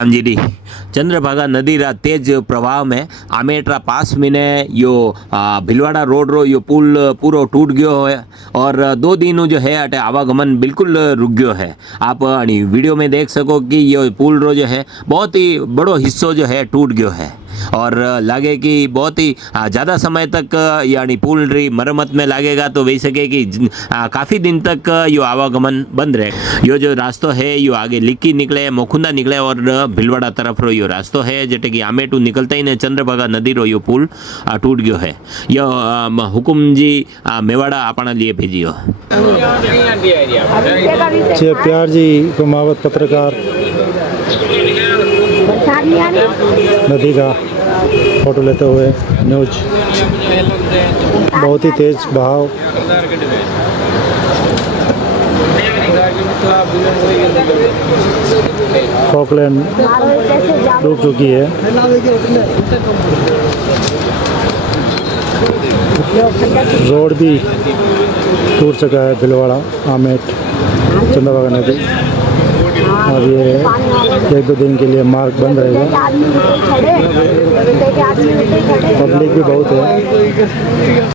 अंजीरी चंद्रभागा नदी रा तेज प्रवाह में आमेटरा पास में यो भिलवाड़ा रोड रो यो पुल पूरो टूट गयो है और 2 दिन जो है अटे आवागमन बिल्कुल रुक गयो है। आप वीडियो में देख सको कि यो पुल रो जो है बहुत ही बड़ो हिस्सो जो है टूट गयो है और लागे कि बहुत ही ज़्यादा समय तक यानी पुल री मरम्मत में लागेगा तो वही सके कि काफ़ी दिन तक यो आवागमन बंद रहे। यो जो रास्तो है यो आगे लिक्की निकले मोखुंदा निकले और भिलवाड़ा तरफ रो यो रास्तो है जेटे कि आमेटू निकलता ही ने चंद्रभागा नदी रो यो पुल टूट गयो है। यो हुकुम जी मेवाड़ा अपना लिए भेजियो जे प्यार जी कुमावत पत्रकार नदी का फोटो लेते हुए न्यूज बहुत ही तेज बहाव फॉकलैंड डूब चुकी है। रोड भी टूट चुका है भिलवाड़ा आमेट चंद्रभागा नदी। अब ये 1-2 दिन के लिए मार्ग बंद रहेगा। पब्लिक भी बहुत है।